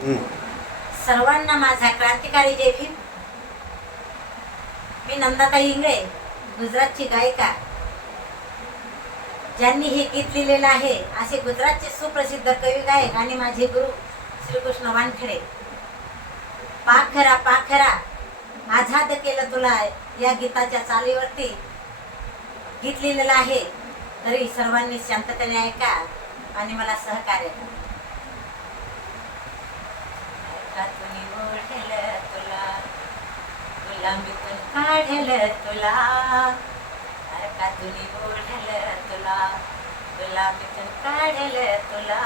सर्वांना माझा क्रांतिकारी जय भीम. मी नंदाताई इंगळे गुजरातची गायिका. ज्यांनी हे गीत लिहिलेलं आहे असे गुजरातचे सुप्रसिद्ध कवी गायक आणि माझे गुरु श्रीकृष्ण वानखेडे. पाखरा पाखरा आझाद केलं तुला या गीताच्या चालीवरती. गीत लिहिलेलं आहे तरी सर्वांनी शांततेने ऐका आणि मला सहकार्य करा. हातातून ओढल तुला. गुलामीतून काढल तुला. हातातून ओढल तुला. गुलामीतून काढल तुला.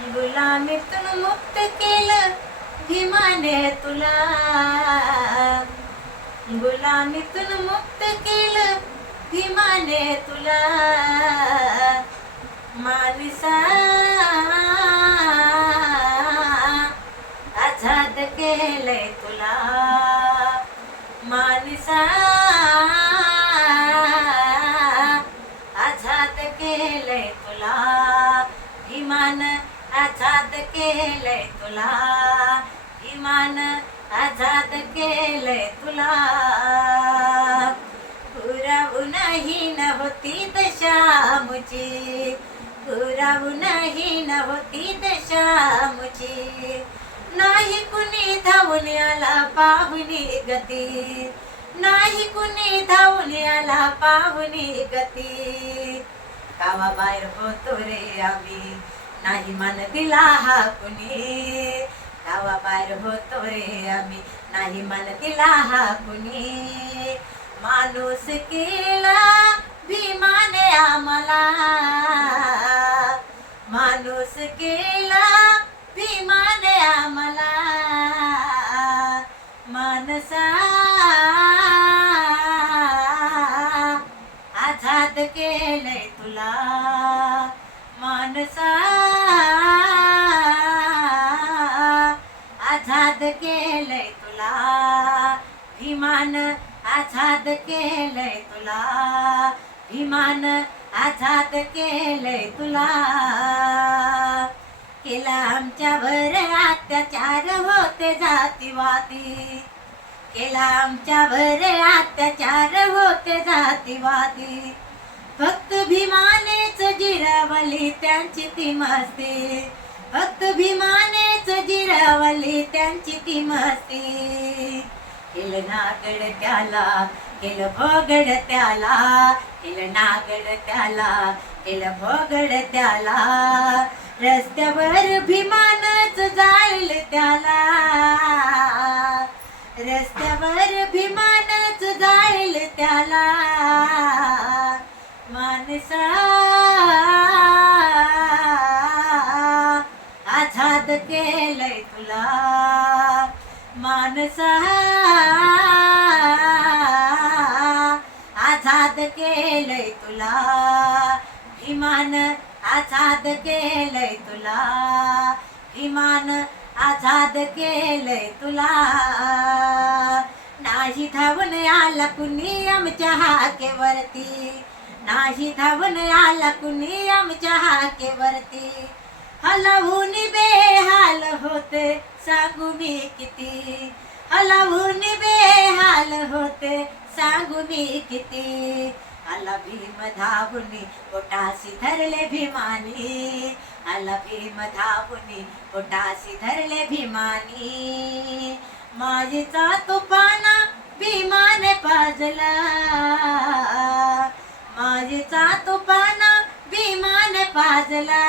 गुलामीतून मुक्त केलं भीमाने तुला. गुलामीतून मुक्त केलं भीमाने तुला. मानसा आझाद केलंय तुला माणसा आझाद केलंय तुला विमान आझाद केलंय तुला विमान आझाद केलंय तुला। पुरावूनही नव्हती दशा मुची पुरावूनही नव्हती दशा मुची नाही कुणी धावून आला पाहुनी गती. नाही कुणी धावून आला पाहुनी गती. गावा बाहेर होतो रे आम्ही. नाही मान दिला हा कुणी. गावा बाहेर होतो रे आम्ही. नाही मान दिला हा कुणी. माणूस केला भीमाने आम्हाला. माणूस केला मानसा आझाद केलंय तुला मानसा आझाद केलंय तुला भीमान आझाद केलंय तुला भीमान आझाद केलंय तुला. केला आमच्यावर अत्याचार होते जातीवादी. केला आमच्यावर अत्याचार होते जातीवादी फक्त भीमानेच जिरावली त्यांची ती मस्ती. फक्त भीमानेच जिरावली त्यांची ती मस्ती. केलं नागड त्याला केलं भोगड त्याला केलं नागड त्याला केलं भोगड त्याला. रस्त्यावर भीमानच जाईल त्याला. रस्त्यावर भीमानच जाईल त्याला. मानसा आझाद केलंय तुला. मानसा आझाद केलंय तुला. विमान आझाद केलंय तुला. विमान आझाद केलंय तुला. नाही धावून आला कुणी आमच्या हाकेवरती. नाही धावून आला कुणी आमच्या हाकेवरती. हलवून बेहाल होते सांगू मी किती. हलवून बेहाल होते सांगू मी किती. आला भीम धावुनी पोटासी धरले भीमानी. आला भीम धावुनी पोटासी धरले भीमानी. माझीचा तुपाना भीमाने पाजला. माझीचा तुपाना भीमाने पाजला.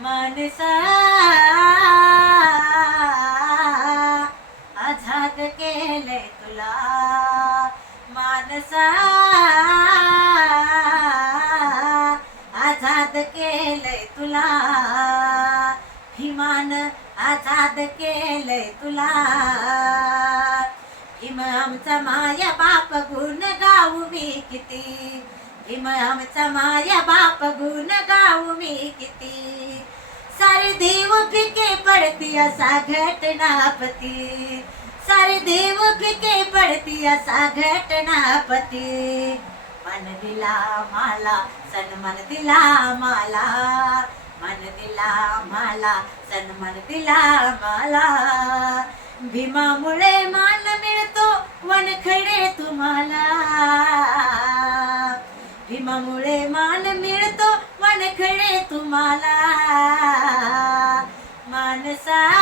मानसा आझाद केले तुला. मानसा आझाद केलंय तुला. हिमान आझाद केलंय तुला. हिम आमचा माया बाप गुण गाऊ मी किती. हिम आमचा माया बाप गुण गाऊ मी किती. सारे देव फिके पडती असा घटनापती सारे देव फिके पडती असा घटनापती. मन दिला मला सन्मान दिला माला. मन दिला मला सन्मान दिला माला. भीमामुळे मान मिळतो वनखडे तुम्हाला. भीमामुळे मान मिळतो वनखडे तुम्हाला. मानसा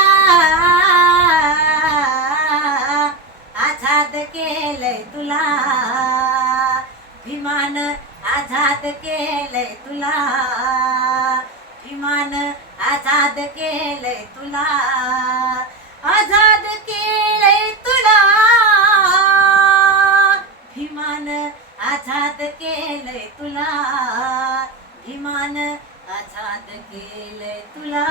केलंय तुला. भीमान आझाद केलंय तुला. भीमान आझाद केलंय तुला. आझाद केलंय तुला. भीमान आझाद केलंय तुला. भीमान आझाद केलंय तुला.